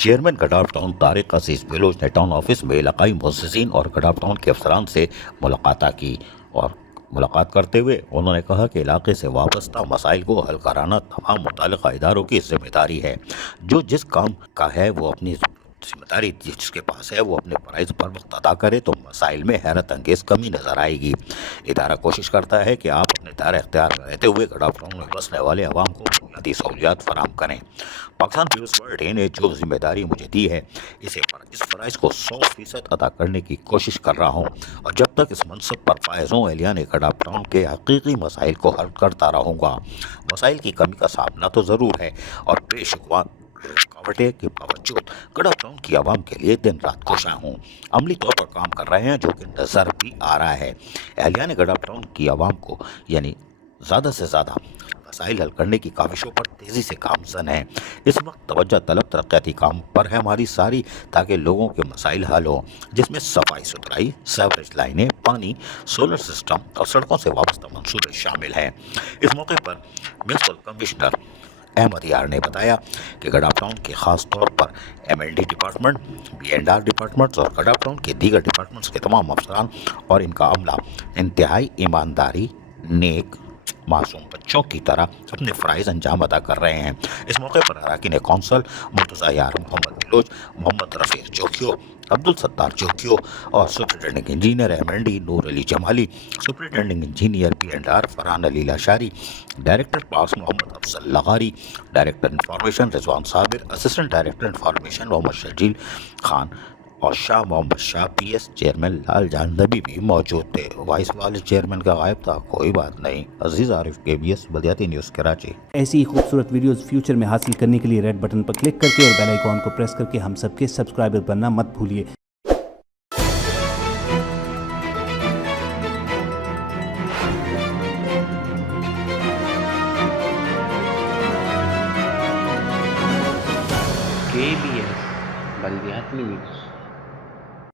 Chairman گڈاف town Tariq عزیز بلوچ نے town office میں علاقائی مؤسسین اور گڈاف ٹاؤن کے افسران سے ملاقات کرتے ہوئے انہوں نے کہا کہ علاقے سے وابستہ مسائل کو حل کرانا تمام متعلقہ اداروں کی ذمہ داری ہے۔ جو جس کام کا ہے وہ اپنی ذمہ داری جس کے پاس ہے وہ اپنے فرائض پر وقت ادا کرے تو مسائل میں حیرت انگیز کمی نظر آئے گی۔ ادارہ کوشش کرتا ہے کہ آپ اپنے دائرہ اختیار میں رہتے ہوئے گڈاف ٹاؤن میں بسنے والے عوام کو بنیادی سہولیات فراہم کریں۔ پاکستان پیپلز پارٹی نے جو ذمہ داری مجھے دی ہے اس فرائض کو 100% ادا کرنے کی کوشش کر رہا ہوں اور جب تک اس منصب پر فائز ہوں اہلیان گڈاف ٹاؤن کے حقیقی مسائل کو حل کرتا رہوں گا۔ مسائل کی کمی کا سامنا تو ضرور ہے اور بے شمار رکاوٹیں کے باوجود گڈاف ٹاؤن کی عوام کے لیے دن رات کوشاں ہوں، عملی طور پر کام کر رہے ہیں جو کہ نظر بھی آ رہا ہے۔ اہلیان گڈاف ٹاؤن کی عوام کو زیادہ سے زیادہ مسائل حل کرنے کی کاوشوں پر تیزی سے گامزن ہیں۔ اس وقت توجہ طلب ترقیاتی کام پر ہے ہماری ساری تاکہ لوگوں کے مسائل حل ہوں، جس میں صفائی ستھرائی، سیوریج لائنیں، پانی، سولر سسٹم اور سڑکوں سے وابستہ منصوبے شامل ہیں۔ اس موقع پر میونسپل کمشنر احمد یار نے بتایا کہ گڈاف ٹاؤن کے خاص طور پر M&D ڈپارٹمنٹ، B&R ڈپارٹمنٹس اور گڈاف ٹاؤن کے دیگر ڈپارٹمنٹس کے تمام افسران اور ان کا عملہ انتہائی ایمانداری، نیک، معصوم بچوں کی طرح اپنے فرائض انجام ادا کر رہے ہیں۔ اس موقع پر اراکین کونسل مرتضی یار محمد بلوچ، محمد رفیق جوکیو، عبدالستار جوکیو اور سپرنٹینڈنٹ انجینئر M&D نور علی جمالی، سپرنٹینڈنٹ انجینئر B&R فرحان علی لاشاری، ڈائریکٹر پارکس محمد افضل لغاری، ڈائریکٹر انفارمیشن رضوان صابر، اسسٹنٹ ڈائریکٹر انفارمیشن محمد شرجیل خان اور شاہ محمد شاہ PS چیئرمین لال جان نبی بھی موجود تھے۔ وائس والد چیئرمین کا غائب تھا، کوئی بات نہیں۔ عزیز عارف KBS بلدیاتی نیوز کراچی۔ ایسی ہی خوبصورت ویڈیوز فیوچر میں حاصل کرنے کے لیے ریڈ بٹن پر کلک کر کے اور بیل آئیکن کو پریس کر کے ہم سب کے سبسکرائبر بننا مت بھولیے۔ KBS بلدیاتی نیوز